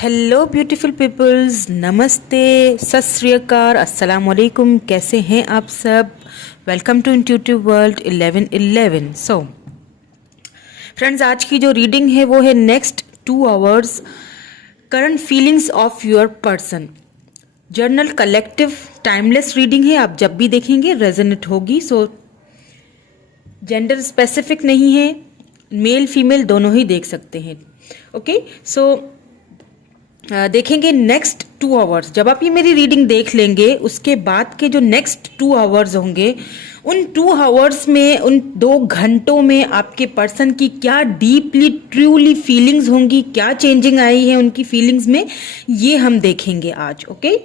Hello beautiful peoples, नमस्ते, सत श्री अकाल, अस्सलाम वालेकुम। कैसे हैं आप सब? Welcome to intuitive world 1111। So friends, आज की जो रीडिंग है वो है next 2 hours current feelings of your person. General collective timeless reading है, आप जब भी देखेंगे रेजोनेट होगी। सो जेंडर स्पेसिफिक नहीं है, मेल फीमेल दोनों ही देख सकते हैं। ओके, सो देखेंगे नेक्स्ट 2 आवर्स। जब आप ये मेरी रीडिंग देख लेंगे, उसके बाद के जो नेक्स्ट 2 आवर्स होंगे, उन 2 आवर्स में, उन 2 घंटों में आपके पर्सन की क्या डीपली ट्रूली फीलिंग्स होंगी, क्या चेंजिंग आई है उनकी फीलिंग्स में, ये हम देखेंगे आज। ओके,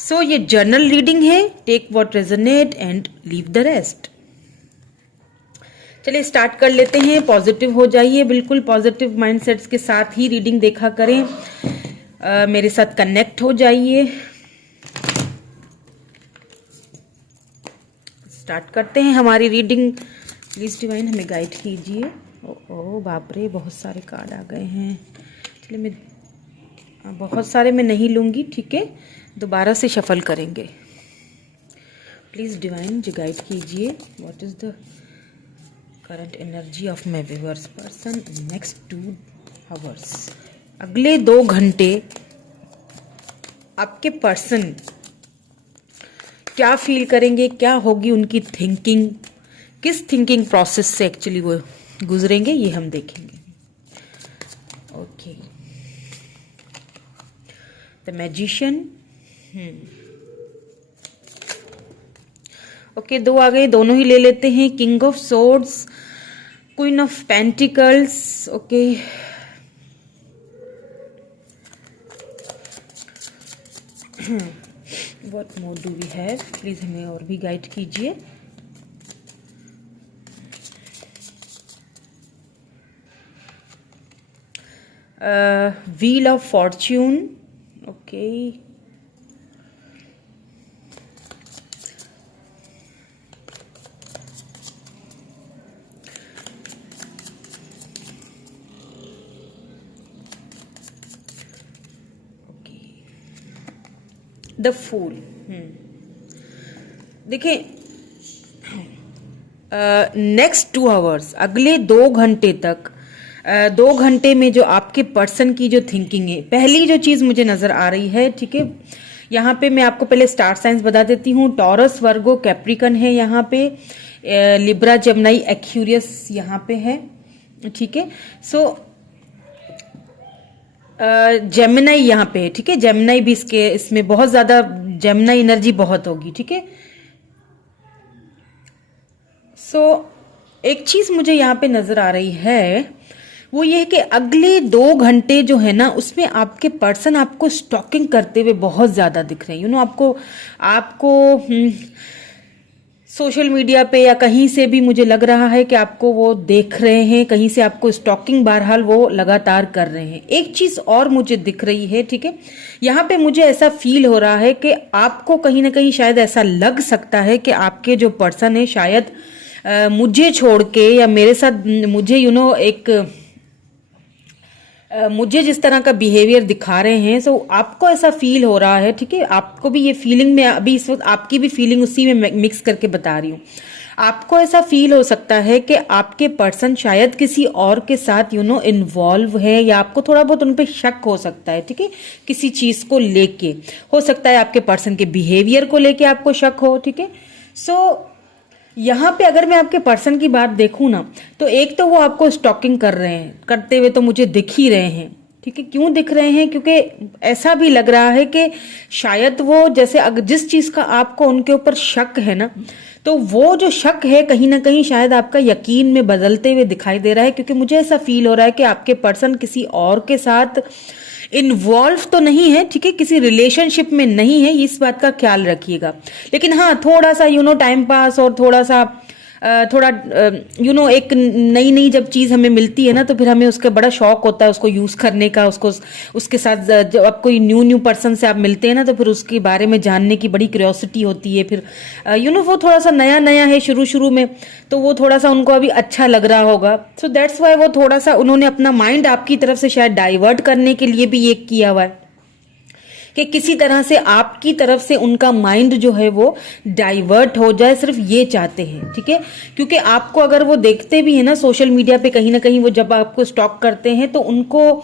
सो ये जर्नल रीडिंग है, take what resonate and leave the rest. चलिए स्टार्ट कर लेते हैं। पॉजिटिव हो जाइए, बिल्कुल पॉजिटिव माइंडसेट्स के साथ ही रीडिंग देखा करें। मेरे साथ कनेक्ट हो जाइए। स्टार्ट करते हैं हमारी रीडिंग। प्लीज डिवाइन हमें गाइड कीजिए। ओ बाप रे, बहुत सारे कार्ड आ गए हैं। चलिए मैं बहुत सारे मैं नहीं लूंगी, ठीक है, दोबारा से शफल करेंगे। प्लीज डिवाइन जो गाइड कीजिए, what is the current energy of my viewers person next 2 hours. अगले 2 घंटे आपके पर्सन क्या फील करेंगे, क्या होगी उनकी थिंकिंग, किस थिंकिंग प्रोसेस से एक्चुअली वो गुजरेंगे, ये हम देखेंगे। Okay, the magician. ओके, 2 आ गए, दोनों ही ले लेते हैं। King of swords, queen of pentacles. Okay, what more do we have? Please हमें और भी गाइड कीजिए। Wheel of fortune. Okay, the fool. देखिए, नेक्स्ट 2 आवर्स, अगले 2 घंटे तक, 2 घंटे में जो आपके पर्सन की जो थिंकिंग है, पहली जो चीज मुझे नजर आ रही है, ठीक है, यहाँ पे मैं आपको पहले स्टार साइंस बता देती हूँ। टॉरस, वर्गो, कैप्रिकन है यहाँ पे, लिब्रा, जेमिनी, एक्यूरियस यहाँ पे है, ठीक है। सो जेमिनी यहाँ पे है, ठीक है, जेमिनी भी इसमें बहुत ज्यादा जेमिनी एनर्जी बहुत होगी, ठीक है। सो एक चीज मुझे यहाँ पे नजर आ रही है, वो ये है कि अगले 2 घंटे जो है ना, उसमें आपके पर्सन आपको स्टॉकिंग करते हुए बहुत ज्यादा दिख रहे हैं। आपको सोशल मीडिया पे या कहीं से भी मुझे लग रहा है कि आपको वो देख रहे हैं, कहीं से आपको स्टॉकिंग बहरहाल वो लगातार कर रहे हैं। एक चीज और मुझे दिख रही है, ठीक है, यहाँ पे मुझे ऐसा फील हो रहा है कि आपको कहीं ना कहीं शायद ऐसा लग सकता है कि आपके जो पर्सन है शायद मुझे छोड़ के या मेरे साथ, मुझे मुझे जिस तरह का बिहेवियर दिखा रहे हैं, सो आपको ऐसा फील हो रहा है, ठीक है। आपको भी ये फीलिंग में अभी इस वक्त आपकी भी फीलिंग उसी में मिक्स करके बता रही हूँ। आपको ऐसा फील हो सकता है कि आपके पर्सन शायद किसी और के साथ इन्वॉल्व है, या आपको थोड़ा बहुत उन पे शक हो सकता है, ठीक है, किसी चीज को लेके हो सकता है, आपके पर्सन के बिहेवियर को लेके आपको शक हो, ठीक है। सो यहाँ पे अगर मैं आपके पर्सन की बात देखूं ना, तो एक तो वो आपको स्टॉकिंग कर रहे हैं, करते हुए तो मुझे दिख ही रहे हैं, ठीक है। क्यों दिख रहे हैं? क्योंकि ऐसा भी लग रहा है कि शायद वो, जैसे अगर जिस चीज का आपको उनके ऊपर शक है ना, तो वो जो शक है कहीं ना कहीं शायद आपका यकीन में बदलते हुए दिखाई दे रहा है। क्योंकि मुझे ऐसा फील हो रहा है कि आपके पर्सन किसी और के साथ इन्वॉल्व तो नहीं है, ठीक है, किसी रिलेशनशिप में नहीं है, इस बात का ख्याल रखिएगा। लेकिन हाँ, थोड़ा सा टाइम पास और थोड़ा सा थोड़ा एक नई नई जब चीज़ हमें मिलती है ना, तो फिर हमें उसका बड़ा शौक होता है उसको यूज़ करने का, उसको उसके साथ जब आप कोई न्यू पर्सन से आप मिलते हैं ना, तो फिर उसके बारे में जानने की बड़ी क्यूरियोसिटी होती है। फिर वो थोड़ा सा नया नया है शुरू शुरू में, तो वो थोड़ा सा उनको अभी अच्छा लग रहा होगा। सो दैट्स वाई वो थोड़ा सा उन्होंने अपना माइंड आपकी तरफ से शायद डाइवर्ट करने के लिए भी ये किया हुआ है कि किसी तरह से आपकी तरफ से उनका माइंड जो है वो डाइवर्ट हो जाए, सिर्फ ये चाहते हैं, ठीक है। क्योंकि आपको अगर वो देखते भी है ना सोशल मीडिया पे, कहीं ना कहीं वो जब आपको स्टॉक करते हैं तो उनको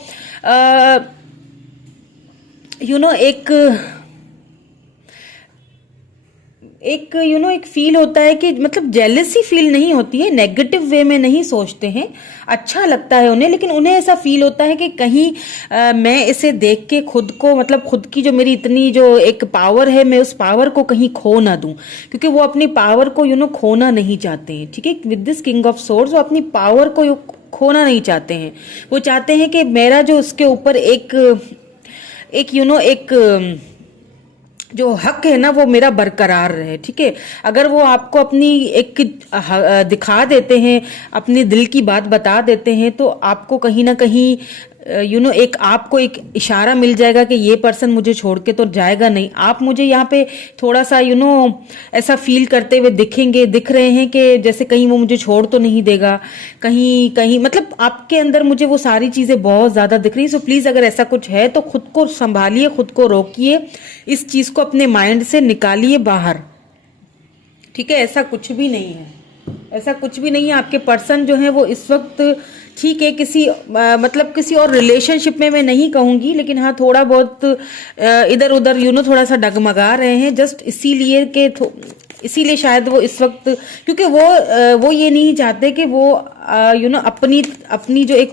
एक फील होता है कि मतलब जेलसी फील नहीं होती है, नेगेटिव वे में नहीं सोचते हैं, अच्छा लगता है उन्हें, लेकिन उन्हें ऐसा फील होता है कि कहीं मैं इसे देख के खुद को, मतलब खुद की जो मेरी इतनी जो एक पावर है, मैं उस पावर को कहीं खो ना दूं, क्योंकि वो अपनी पावर को खोना नहीं चाहते हैं, ठीक है। With this king of swords वो अपनी पावर को खोना नहीं चाहते हैं। वो चाहते हैं कि मेरा जो उसके ऊपर एक जो हक है ना वो मेरा बरकरार रहे, ठीक है। अगर वो आपको अपनी एक दिखा देते हैं, अपने दिल की बात बता देते हैं, तो आपको कहीं ना कहीं एक आपको एक इशारा मिल जाएगा कि ये पर्सन मुझे छोड़ के तो जाएगा नहीं। आप मुझे यहाँ पे थोड़ा सा ऐसा फील करते हुए दिख रहे हैं कि जैसे कहीं वो मुझे छोड़ तो नहीं देगा, कहीं कहीं मतलब आपके अंदर मुझे वो सारी चीजें बहुत ज्यादा दिख रही। सो प्लीज अगर ऐसा कुछ है तो खुद को संभालिए, खुद को रोकिए, इस चीज को अपने माइंड से निकालिए बाहर, ठीक है। ऐसा कुछ भी नहीं है, ऐसा कुछ भी नहीं है। आपके पर्सन जो है वो इस वक्त ठीक है, मतलब किसी और रिलेशनशिप में मैं नहीं कहूंगी, लेकिन हाँ थोड़ा बहुत इधर उधर थोड़ा सा डगमगा रहे हैं, जस्ट इसीलिए शायद वो इस वक्त, क्योंकि वो ये नहीं चाहते कि वो अपनी जो एक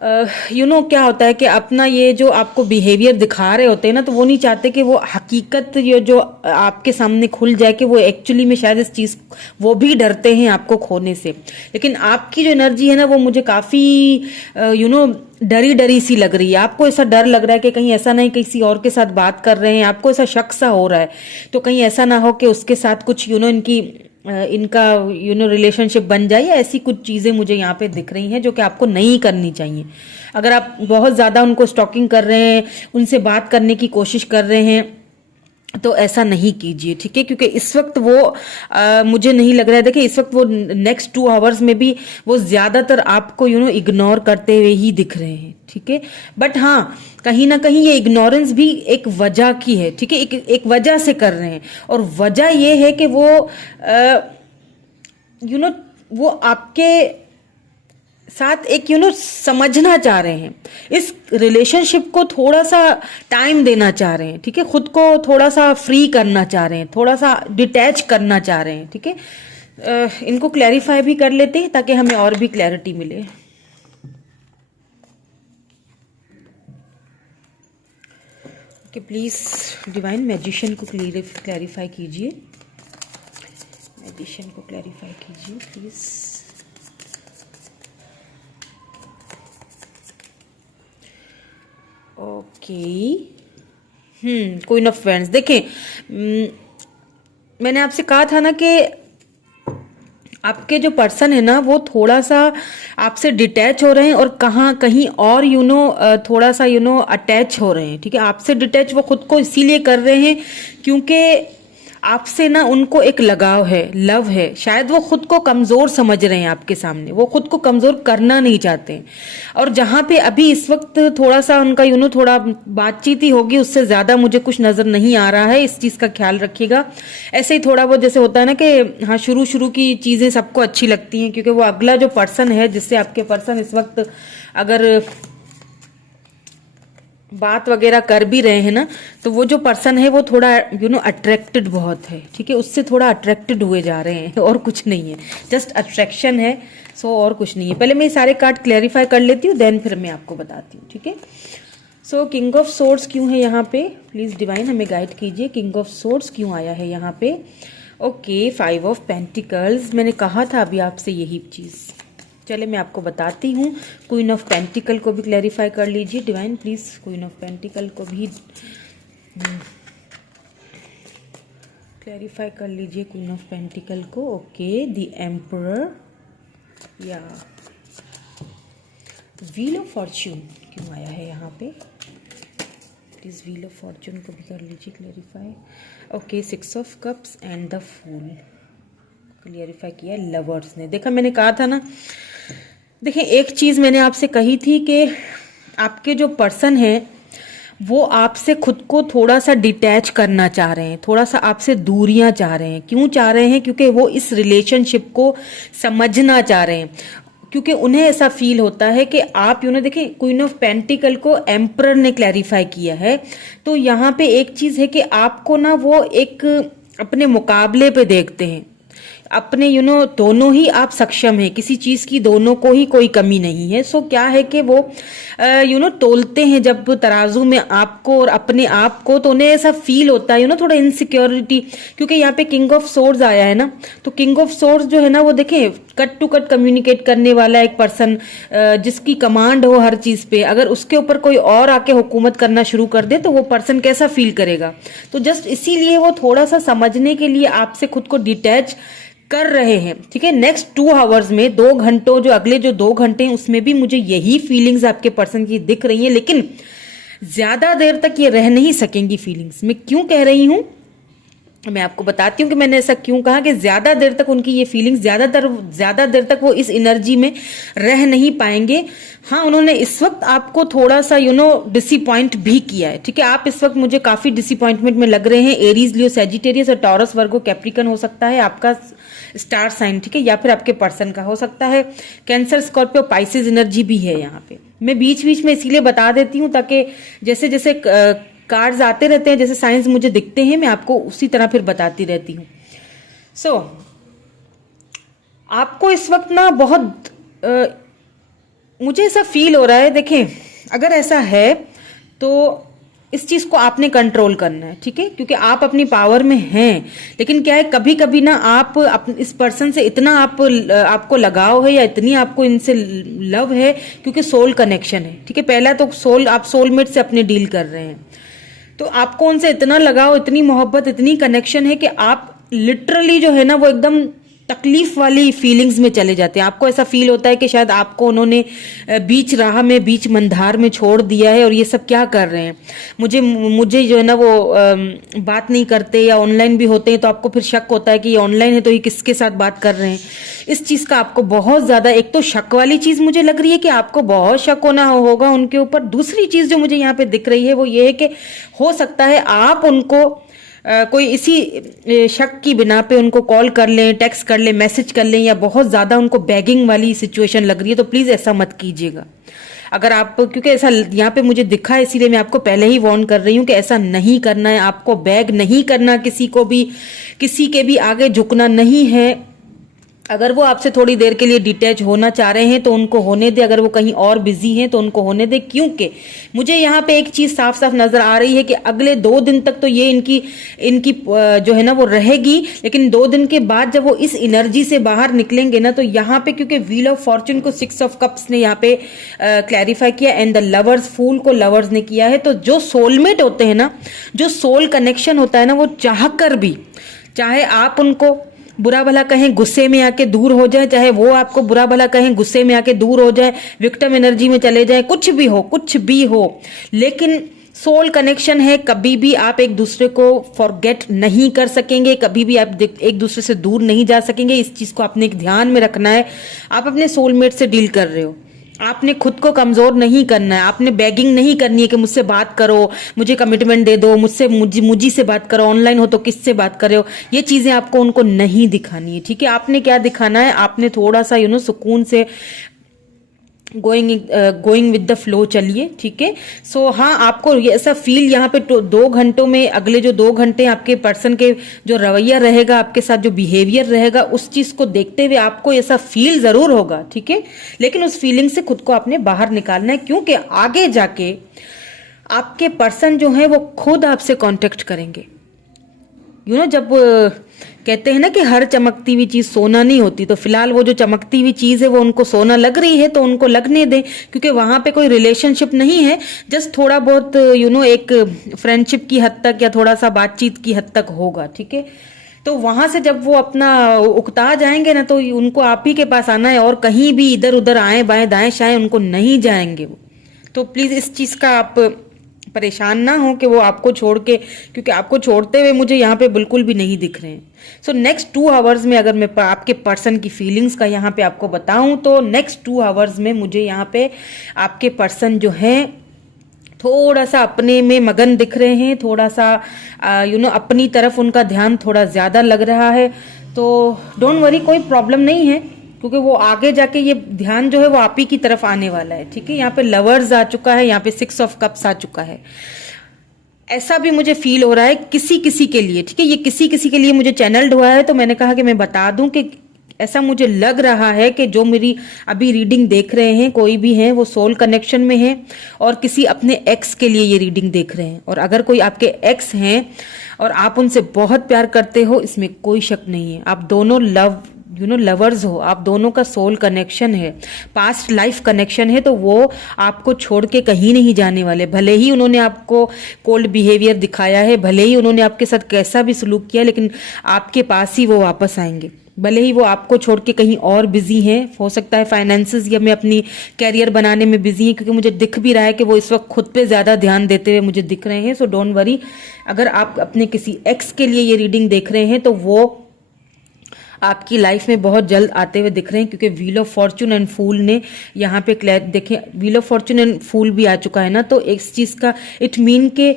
क्या होता है कि अपना ये जो आपको बिहेवियर दिखा रहे होते हैं ना, तो वो नहीं चाहते कि वो हकीकत ये जो आपके सामने खुल जाए कि वो एक्चुअली में शायद इस चीज, वो भी डरते हैं आपको खोने से। लेकिन आपकी जो एनर्जी है ना वो मुझे काफी डरी डरी सी लग रही है। आपको ऐसा डर लग रहा है कि कहीं ऐसा नहीं किसी और के साथ बात कर रहे हैं, आपको ऐसा शक सा हो रहा है, तो कहीं ऐसा ना हो कि उसके साथ कुछ इनका रिलेशनशिप बन जाए, या ऐसी कुछ चीजें मुझे यहाँ पे दिख रही हैं जो कि आपको नहीं करनी चाहिए। अगर आप बहुत ज्यादा उनको स्टॉकिंग कर रहे हैं, उनसे बात करने की कोशिश कर रहे हैं, तो ऐसा नहीं कीजिए, ठीक है। क्योंकि इस वक्त वो मुझे नहीं लग रहा है, देखिए इस वक्त वो नेक्स्ट 2 आवर्स में भी वो ज्यादातर आपको इग्नोर करते हुए ही दिख रहे हैं, ठीक है। बट हाँ, कहीं ना कहीं ये इग्नोरेंस भी एक वजह की है, ठीक है, एक वजह से कर रहे हैं, और वजह ये है कि वो वो आपके साथ एक समझना चाह रहे हैं, इस रिलेशनशिप को थोड़ा सा टाइम देना चाह रहे हैं, ठीक है, खुद को थोड़ा सा फ्री करना चाह रहे हैं, थोड़ा सा डिटैच करना चाह रहे हैं, ठीक है। इनको क्लैरिफाई भी कर लेते हैं ताकि हमें और भी क्लैरिटी मिले। ओके, प्लीज डिवाइन मैजिशियन को क्लैरिफाई कीजिए, मैजिशियन को क्लैरिफाई कीजिए please. Okay, queen of wands. देखें, मैंने आपसे कहा था ना कि आपके जो पर्सन है ना वो थोड़ा सा आपसे डिटैच हो रहे हैं, और कहीं और थोड़ा सा अटैच हो रहे हैं, ठीक है। आपसे डिटैच वो खुद को इसीलिए कर रहे हैं क्योंकि आपसे ना उनको एक लगाव है, लव है। शायद वो खुद को कमजोर समझ रहे हैं आपके सामने, वो खुद को कमजोर करना नहीं चाहते हैं। और जहां पे अभी इस वक्त थोड़ा सा उनका थोड़ा बातचीत ही होगी, उससे ज्यादा मुझे कुछ नजर नहीं आ रहा है। इस चीज का ख्याल रखिएगा। ऐसे ही थोड़ा बहुत जैसे होता है ना कि हाँ, शुरू की चीजें सबको अच्छी लगती हैं, क्योंकि वो अगला जो पर्सन है जिससे आपके पर्सन इस वक्त अगर बात वगैरह कर भी रहे हैं ना, तो वो जो पर्सन है वो थोड़ा अट्रैक्टेड बहुत है, ठीक है, उससे थोड़ा अट्रैक्टेड हुए जा रहे हैं, और कुछ नहीं है, जस्ट अट्रैक्शन है। सो और कुछ नहीं है। पहले मैं ये सारे कार्ड क्लैरिफाई कर लेती हूँ, देन फिर मैं आपको बताती हूँ, ठीक है। सो किंग ऑफ सोर्ड्स क्यों है यहाँ पे, प्लीज डिवाइन हमें गाइड कीजिए, किंग ऑफ सोर्ड्स क्यों आया है यहाँ पे। ओके, 5 ऑफ पेंटिकल्स, मैंने कहा था अभी आपसे यही चीज। चले मैं आपको बताती हूँ। क्वीन ऑफ पेंटिकल को भी क्लैरिफाई कर लीजिए divine please, queen of pentacle को भी क्लैरिफाई कर लीजिए क्वीन ऑफ पेंटिकल को। ओके, द एम्परर या व्हील ऑफ फॉर्च्यून क्यों आया है यहाँ पे? प्लीज व्हील ऑफ फॉर्च्यून को भी कर लीजिए clarify. Okay, 6 of cups and the fool clarify किया लवर्स ने। देखा, मैंने कहा था ना, देखिए एक चीज मैंने आपसे कही थी कि आपके जो पर्सन है वो आपसे खुद को थोड़ा सा डिटैच करना चाह रहे हैं, थोड़ा सा आपसे दूरियां चाह रहे हैं। क्यों चाह रहे हैं? क्योंकि वो इस रिलेशनशिप को समझना चाह रहे हैं, क्योंकि उन्हें ऐसा फील होता है कि आप देखिए क्वीन ऑफ पेंटिकल को एम्परर ने क्लैरिफाई किया है। तो यहाँ पे एक चीज है कि आपको ना वो एक अपने मुकाबले पे देखते हैं, अपने दोनों ही आप सक्षम हैं, किसी चीज की दोनों को ही कोई कमी नहीं है। सो क्या है कि वो तोलते हैं जब तराजू में आपको और अपने आप को, तो उन्हें ऐसा फील होता है थोड़ा इनसिक्योरिटी, क्योंकि यहाँ पे किंग ऑफ सोर्ड्स आया है ना। तो किंग ऑफ सोर्ड्स जो है ना वो देखें कट टू कट कम्युनिकेट करने वाला एक पर्सन, जिसकी कमांड हो हर चीज पे, अगर उसके ऊपर कोई और आके हुकूमत करना शुरू कर दे तो वो पर्सन कैसा फील करेगा। तो जस्ट इसीलिए वो थोड़ा सा समझने के लिए आपसे खुद को डिटैच कर रहे हैं, ठीक है। नेक्स्ट 2 आवर्स में, 2 घंटों, जो अगले जो 2 घंटे हैं उसमें भी मुझे यही फीलिंग्स आपके पर्सन की दिख रही हैं, लेकिन ज्यादा देर तक ये रह नहीं सकेंगी फीलिंग्स। मैं क्यों कह रही हूं, मैं आपको बताती हूँ कि मैंने ऐसा क्यों कहा कि ज्यादा देर तक उनकी ये फीलिंग्स, ज्यादा देर तक वो इस एनर्जी में रह नहीं पाएंगे। हाँ, उन्होंने इस वक्त आपको थोड़ा सा डिसअपॉइंट भी किया है, ठीक है। आप इस वक्त मुझे काफी डिसअपॉइंटमेंट में लग रहे हैं। एरीज, लियो, सेजिटेरियस और टॉरस, वर्गो, कैप्रिकन हो सकता है आपका स्टार साइन, ठीक है, या फिर आपके पर्सन का हो सकता है। कैंसर, स्कॉर्पियो, पाइसेस एनर्जी भी है यहाँ पे। मैं बीच बीच में इसीलिए बता देती हूँ ताकि जैसे जैसे कार्ड्स आते रहते हैं, जैसे साइंस मुझे दिखते हैं, मैं आपको उसी तरह फिर बताती रहती हूँ। सो आपको इस वक्त ना बहुत मुझे ऐसा फील हो रहा है, देखें अगर ऐसा है तो इस चीज को आपने कंट्रोल करना है, ठीक है, क्योंकि आप अपनी पावर में हैं। लेकिन क्या है, कभी कभी ना आप इस पर्सन से इतना आपको लगाव है या इतनी आपको इनसे लव है, क्योंकि सोल कनेक्शन है, ठीक है। पहला तो आप सोलमेट से अपने डील कर रहे हैं, तो आपको उनसे इतना लगाव, इतनी मोहब्बत, इतनी कनेक्शन है कि आप लिटरली जो है ना वो एकदम तकलीफ वाली फीलिंग्स में चले जाते हैं। आपको ऐसा फील होता है कि शायद आपको उन्होंने बीच राह में, बीच मंधार में छोड़ दिया है और ये सब क्या कर रहे हैं। मुझे जो है ना वो बात नहीं करते या ऑनलाइन भी होते हैं तो आपको फिर शक होता है कि ये ऑनलाइन है तो ये किसके साथ बात कर रहे हैं। इस चीज का आपको बहुत ज्यादा, एक तो शक वाली चीज मुझे लग रही है कि आपको बहुत शक होना होगा उनके ऊपर। दूसरी चीज जो मुझे यहाँ पे दिख रही है वो ये है कि हो सकता है आप उनको कोई इसी शक की बिना पे उनको कॉल कर लें, टेक्स्ट कर लें, मैसेज कर लें, या बहुत ज्यादा उनको बैगिंग वाली सिचुएशन लग रही है। तो प्लीज ऐसा मत कीजिएगा। अगर आप, क्योंकि ऐसा यहाँ पे मुझे दिखा है, इसीलिए मैं आपको पहले ही वार्न कर रही हूँ कि ऐसा नहीं करना है। आपको बैग नहीं करना, किसी को भी, किसी के भी आगे झुकना नहीं है। अगर वो आपसे थोड़ी देर के लिए डिटैच होना चाह रहे हैं तो उनको होने दे, अगर वो कहीं और बिजी हैं तो उनको होने दे। क्योंकि मुझे यहाँ पे एक चीज साफ साफ नजर आ रही है कि अगले 2 दिन तक तो ये इनकी जो है ना वो रहेगी, लेकिन 2 दिन के बाद जब वो इस एनर्जी से बाहर निकलेंगे ना, तो यहाँ पे क्योंकि व्हील ऑफ फॉर्च्यून को 6 ऑफ कप्स ने यहाँ पे क्लैरिफाई किया एंड द लवर्स, फूल को लवर्स ने किया है। तो जो सोलमेट होते हैं ना, जो सोल कनेक्शन होता है ना, वो चाह कर भी, चाहे आप उनको बुरा भला कहें, गुस्से में आके दूर हो जाए, चाहे वो आपको बुरा भला कहें, गुस्से में आके दूर हो जाए, विक्टिम एनर्जी में चले जाए, कुछ भी हो, लेकिन सोल कनेक्शन है। कभी भी आप एक दूसरे को फॉरगेट नहीं कर सकेंगे, कभी भी आप एक दूसरे से दूर नहीं जा सकेंगे। इस चीज को आपने एक ध्यान में रखना है। आप अपने सोलमेट से डील कर रहे हो, आपने खुद को कमजोर नहीं करना है, आपने बैगिंग नहीं करनी है कि मुझसे बात करो, मुझे कमिटमेंट दे दो, मुझी से बात करो, ऑनलाइन हो तो किससे बात कर रहे हो। ये चीजें आपको उनको नहीं दिखानी है, ठीक है। आपने क्या दिखाना है, आपने थोड़ा सा सुकून से गोइंग विद द फ्लो चलिए, ठीक है। सो हाँ, आपको ऐसा फील यहाँ पे 2 घंटों में, अगले जो 2 घंटे आपके पर्सन के जो रवैया रहेगा, आपके साथ जो बिहेवियर रहेगा, उस चीज को देखते हुए आपको ऐसा फील जरूर होगा, ठीक है। लेकिन उस फीलिंग से खुद को आपने बाहर निकालना है, क्योंकि आगे जाके आपके पर्सन जो है वो खुद आपसे कांटेक्ट करेंगे। जब कहते हैं ना कि हर चमकती हुई चीज सोना नहीं होती, तो फिलहाल वो जो चमकती हुई चीज है वो उनको सोना लग रही है तो उनको लगने दें, क्योंकि वहां पे कोई रिलेशनशिप नहीं है। जस्ट थोड़ा बहुत एक फ्रेंडशिप की हद तक या थोड़ा सा बातचीत की हद तक होगा, ठीक है। तो वहां से जब वो अपना उकता जाएंगे ना, तो उनको आप ही के पास आना है, और कहीं भी इधर उधर आए बाएं दाएं शाएं उनको नहीं जाएंगे वो। तो प्लीज इस चीज का आप परेशान ना हो कि वो आपको छोड़ के, क्योंकि आपको छोड़ते हुए मुझे यहाँ पे बिल्कुल भी नहीं दिख रहे हैं। सो नेक्स्ट 2 आवर्स में अगर मैं आपके पर्सन की फीलिंग्स का यहाँ पे आपको बताऊं, तो नेक्स्ट 2 आवर्स में मुझे यहाँ पे आपके पर्सन जो है थोड़ा सा अपने में मगन दिख रहे हैं, थोड़ा सा अपनी तरफ उनका ध्यान थोड़ा ज्यादा लग रहा है। तो डोंट वरी, कोई प्रॉब्लम नहीं है, क्योंकि वो आगे जाके ये ध्यान जो है वो आप ही की तरफ आने वाला है। ठीक है, यहाँ पे लवर्स आ चुका है, यहाँ पे 6 ऑफ कप्स आ चुका है। ऐसा भी मुझे फील हो रहा है किसी किसी के लिए। ठीक है, ये किसी किसी के लिए मुझे चैनल्ड हुआ है, तो मैंने कहा कि मैं बता दूं कि ऐसा मुझे लग रहा है कि जो मेरी अभी रीडिंग देख रहे हैं कोई भी है, वो सोल कनेक्शन में है और किसी अपने एक्स के लिए ये रीडिंग देख रहे हैं। और अगर कोई आपके एक्स हैं और आप उनसे बहुत प्यार करते हो, इसमें कोई शक नहीं है, आप दोनों लवर्स हो, आप दोनों का सोल कनेक्शन है, पास्ट लाइफ कनेक्शन है, तो वो आपको छोड़ के कहीं नहीं जाने वाले। भले ही उन्होंने आपको कोल्ड बिहेवियर दिखाया है, भले ही उन्होंने आपके साथ कैसा भी सलूक किया, लेकिन आपके पास ही वो वापस आएंगे। भले ही वो आपको छोड़ के कहीं और बिजी हैं, हो सकता है फाइनेंसेस या मैं अपनी कैरियर बनाने में बिजी हैं, क्योंकि मुझे दिख भी रहा है कि वो इस वक्त खुद पे ज्यादा ध्यान देते हुए मुझे दिख रहे हैं। सो डोंट वरी, अगर आप अपने किसी एक्स के लिए ये रीडिंग देख रहे हैं तो वो आपकी लाइफ में बहुत जल्द आते हुए दिख रहे हैं, क्योंकि व्हील ऑफ फॉर्चून एंड फूल ने यहाँ पे देखें, व्हील ऑफ फॉर्चून एंड फूल भी आ चुका है ना, तो इस चीज का इट मीन के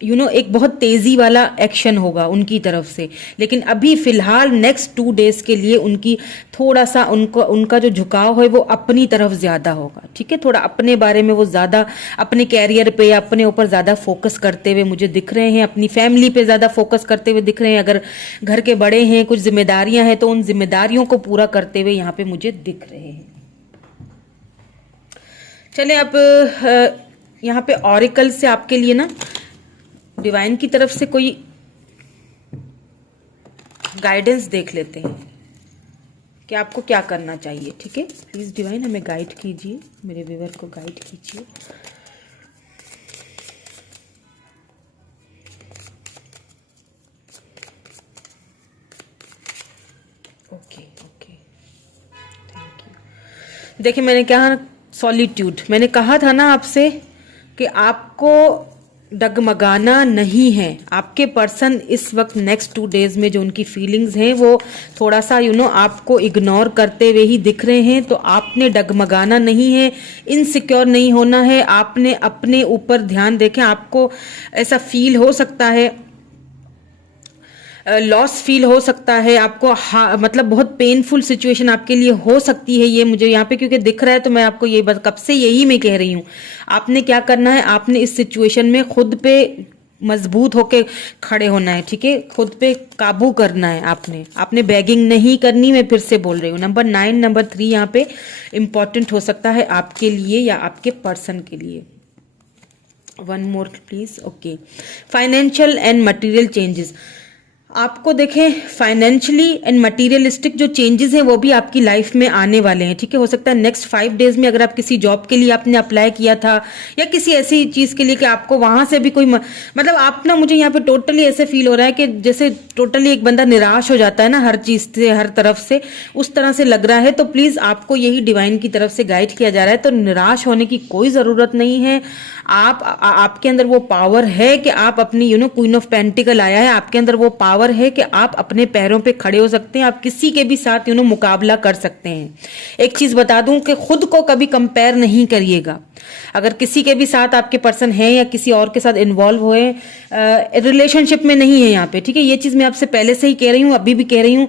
एक बहुत तेजी वाला एक्शन होगा उनकी तरफ से। लेकिन अभी फिलहाल नेक्स्ट 2 डेज के लिए उनकी थोड़ा सा उनका जो झुकाव है वो अपनी तरफ ज्यादा होगा। ठीक है, थोड़ा अपने बारे में वो ज्यादा अपने कैरियर पे या अपने ऊपर ज्यादा फोकस करते हुए मुझे दिख रहे हैं, अपनी फैमिली पे ज्यादा फोकस करते हुए दिख रहे हैं। अगर घर के बड़े हैं, कुछ जिम्मेदारियां हैं, तो उन जिम्मेदारियों को पूरा करते हुए यहाँ पे मुझे दिख रहे हैं। चले अब यहाँ पे ऑरिकल से आपके लिए ना डिवाइन की तरफ से कोई गाइडेंस देख लेते हैं कि आपको क्या करना चाहिए। ठीक है, प्लीज डिवाइन हमें गाइड कीजिए, मेरे व्यूअर को गाइड कीजिए। Okay okay, thank you. देखिए, मैंने कहा सॉलिट्यूड, मैंने कहा था ना आपसे कि आपको डगमगाना नहीं है। आपके पर्सन इस वक्त नेक्स्ट 2 डेज में जो उनकी फीलिंग्स हैं वो थोड़ा सा आपको इग्नोर करते हुए ही दिख रहे हैं। तो आपने डगमगाना नहीं है, इनसिक्योर नहीं होना है, आपने अपने ऊपर ध्यान देखें। आपको ऐसा फील हो सकता है, लॉस फील हो सकता है आपको, मतलब बहुत पेनफुल सिचुएशन आपके लिए हो सकती है ये मुझे यहाँ पे क्योंकि दिख रहा है। तो मैं आपको ये बस कब से यही मैं कह रही हूँ, आपने क्या करना है, आपने इस सिचुएशन में खुद पे मजबूत होके खड़े होना है। ठीक है, खुद पे काबू करना है। आपने बैगिंग नहीं करनी, मैं फिर से बोल रही हूँ। नंबर 9, नंबर 3 यहाँ पे इंपॉर्टेंट हो सकता है आपके लिए या आपके पर्सन के लिए। 1 more please. Okay, financial and material changes. आपको देखें, फाइनेंशियली एंड मटेरियलिस्टिक जो चेंजेस हैं वो भी आपकी लाइफ में आने वाले हैं। ठीक है, हो सकता है नेक्स्ट 5 डेज में अगर आप किसी जॉब के लिए आपने अप्लाई किया था या किसी ऐसी चीज के लिए कि आपको वहां से भी कोई मतलब आप ना, मुझे यहाँ पे टोटली ऐसे फील हो रहा है कि जैसे टोटली एक बंदा निराश हो जाता है ना हर चीज से, हर तरफ से, उस तरह से लग रहा है। तो प्लीज आपको यही डिवाइन की तरफ से गाइड किया जा रहा है। तो निराश होने की कोई जरूरत नहीं है। आपके अंदर वो पावर है कि आप अपनी क्वीन ऑफ पेंटिकल आया है, आपके अंदर वो पावर है कि आप अपने पैरों पे खड़े हो सकते हैं, आप किसी के भी साथ मुकाबला कर सकते हैं। एक चीज बता दूं कि खुद को कभी कंपेयर नहीं करिएगा। अगर किसी के भी साथ आपके पर्सन है या किसी और के साथ इन्वॉल्व हुए, रिलेशनशिप में नहीं है यहाँ पे। ठीक है, ये चीज मैं आपसे पहले से ही कह रही हूँ, अभी भी कह रही हूँ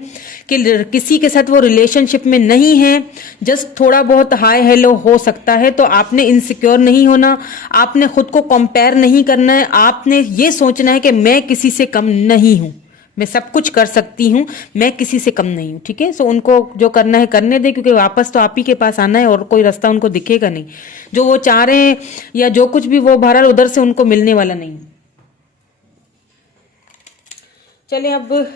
कि किसी के साथ वो रिलेशनशिप में नहीं है, जस्ट थोड़ा बहुत हाय हेलो हो सकता है। तो आपने इनसिक्योर नहीं होना, आपने खुद को कंपेयर नहीं करना है। आपने ये सोचना है कि मैं किसी से कम नहीं हूं, मैं सब कुछ कर सकती हूँ, मैं किसी से कम नहीं हूँ। ठीक है, सो उनको जो करना है करने दे, क्योंकि वापस तो आप ही के पास आना है और कोई रास्ता उनको दिखेगा नहीं। जो वो चाह रहे हैं या जो कुछ भी वो बहरहाल उधर से उनको मिलने वाला नहीं। चलिए अब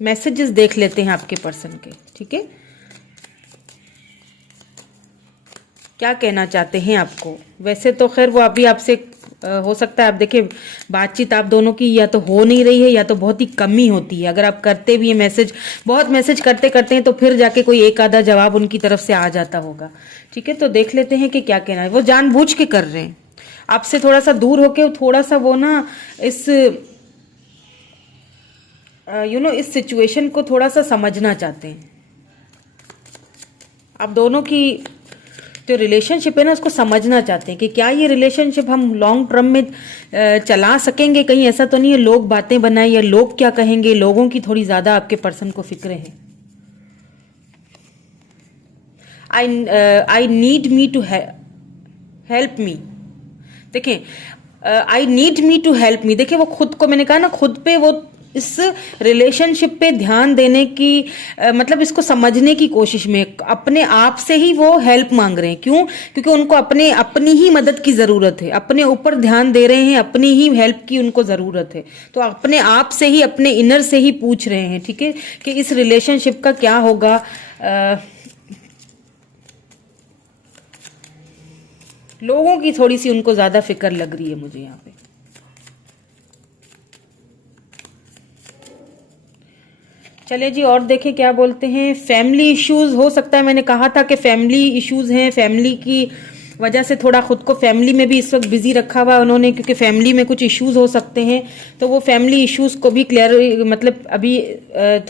मैसेजेस देख लेते हैं आपके पर्सन के। ठीक है, क्या कहना चाहते हैं आपको। वैसे तो खैर वो अभी आपसे हो सकता है आप देखिए बातचीत आप दोनों की या तो हो नहीं रही है या तो बहुत ही कम ही होती है। अगर आप करते भी है मैसेज, बहुत मैसेज करते करते हैं तो फिर जाके कोई एक आधा जवाब उनकी तरफ से आ जाता होगा। ठीक है, तो देख लेते हैं कि क्या कहना है। वो जानबूझ के कर रहे हैं, आपसे थोड़ा सा दूर होके थोड़ा सा वो ना इस इस सिचुएशन को थोड़ा सा समझना चाहते हैं। आप दोनों की जो रिलेशनशिप है ना उसको समझना चाहते हैं कि क्या ये रिलेशनशिप हम लॉन्ग टर्म में चला सकेंगे। कहीं ऐसा तो नहीं है लोग बातें बनाए या लोग क्या कहेंगे, लोगों की थोड़ी ज्यादा आपके पर्सन को फिक्र है। I need me to help me, देखिए I need me to help me, देखिए वो खुद को, मैंने कहा ना खुद पे वो इस रिलेशनशिप पे ध्यान देने की मतलब इसको समझने की कोशिश में अपने आप से ही वो हेल्प मांग रहे हैं। क्यों? क्योंकि उनको अपनी ही मदद की जरूरत है, अपने ऊपर ध्यान दे रहे हैं, अपनी ही हेल्प की उनको जरूरत है। तो अपने आप से ही, अपने इनर से ही पूछ रहे हैं, ठीक है, कि इस रिलेशनशिप का क्या होगा। लोगों की थोड़ी सी उनको ज्यादा फिक्र लग रही है मुझे यहाँ पे। चलिए जी और देखें क्या बोलते हैं। फैमिली इश्यूज हो सकता है, मैंने कहा था कि फैमिली इश्यूज हैं, फैमिली की वजह से थोड़ा खुद को फैमिली में भी इस वक्त बिजी रखा हुआ है उन्होंने, क्योंकि फैमिली में कुछ इश्यूज हो सकते हैं। तो वो फैमिली इश्यूज को भी क्लियर मतलब अभी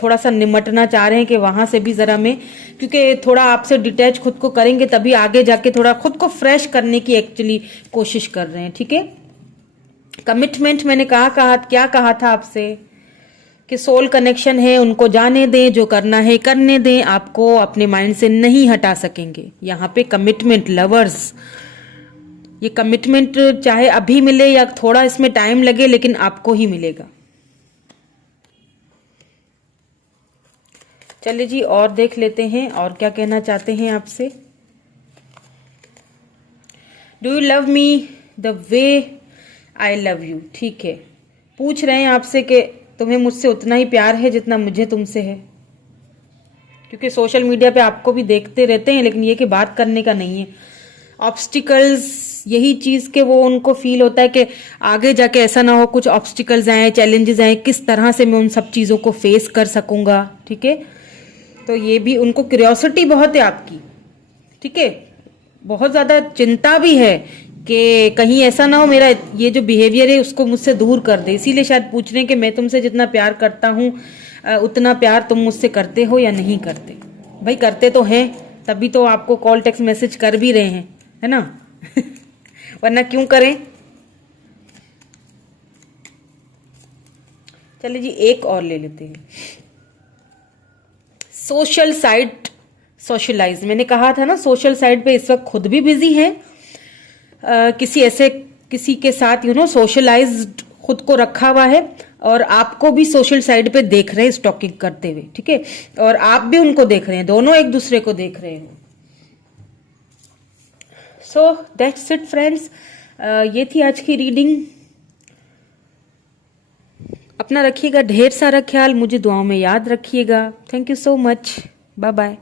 थोड़ा सा निमटना चाह रहे हैं कि वहां से भी जरा में, क्योंकि थोड़ा आपसे डिटैच खुद को करेंगे तभी आगे जाके थोड़ा खुद को फ्रेश करने की एक्चुअली कोशिश कर रहे हैं। ठीक है, कमिटमेंट मैंने क्या कहा था आपसे कि सोल कनेक्शन है, उनको जाने दें, जो करना है करने दें, आपको अपने माइंड से नहीं हटा सकेंगे। यहाँ पे कमिटमेंट, लवर्स, ये कमिटमेंट चाहे अभी मिले या थोड़ा इसमें टाइम लगे लेकिन आपको ही मिलेगा। चलिए जी और देख लेते हैं और क्या कहना चाहते हैं आपसे। Do you love me the way I love you, ठीक है, पूछ रहे हैं आपसे कि तुम्हें मुझसे उतना ही प्यार है जितना मुझे तुमसे है। क्योंकि सोशल मीडिया पे आपको भी देखते रहते हैं लेकिन ये कि बात करने का नहीं है। ऑब्स्टिकल्स, यही चीज के वो उनको फील होता है कि आगे जाके ऐसा ना हो कुछ ऑब्स्टिकल्स आए, चैलेंजेस आए, किस तरह से मैं उन सब चीजों को फेस कर सकूंगा। ठीक है, तो ये भी उनको क्यूरियोसिटी बहुत है आपकी। ठीक है, बहुत ज्यादा चिंता भी है कि कहीं ऐसा ना हो मेरा ये जो बिहेवियर है उसको मुझसे दूर कर दे, इसीलिए शायद पूछ रहे हैं कि मैं तुमसे जितना प्यार करता हूं उतना प्यार तुम मुझसे करते हो या नहीं करते। भाई करते तो हैं, तभी तो आपको कॉल टेक्स्ट मैसेज कर भी रहे हैं, है ना वरना क्यों करें। चलिए जी एक और ले लेते हैं। सोशल साइट सोशलाइज, मैंने कहा था ना सोशल साइट पे इस वक्त खुद भी बिजी है, किसी के साथ सोशलाइज्ड खुद को रखा हुआ है और आपको भी सोशल साइट पे देख रहे हैं स्टॉकिंग करते हुए। ठीक है, और आप भी उनको देख रहे हैं, दोनों एक दूसरे को देख रहे हैं। सो दैट्स इट फ्रेंड्स, ये थी आज की रीडिंग। अपना रखिएगा ढेर सारा ख्याल, मुझे दुआओं में याद रखिएगा। Thank you so much, bye bye.